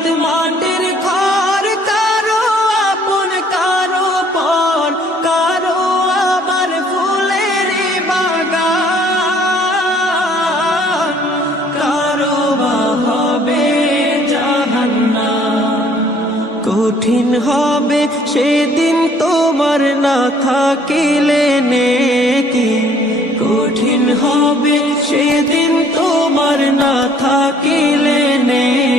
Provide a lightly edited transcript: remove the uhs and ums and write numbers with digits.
হাত মাটির ঘর, কারো আপন কারো পর, কারো আবার ফুলের বাগান, কারো বা হবে জাহান্নাম। কঠিন হবে সেদিন তোমার না থাকিলে নেকি, কঠিন হবে সেদিন তোমার না থাকিলে নেকি।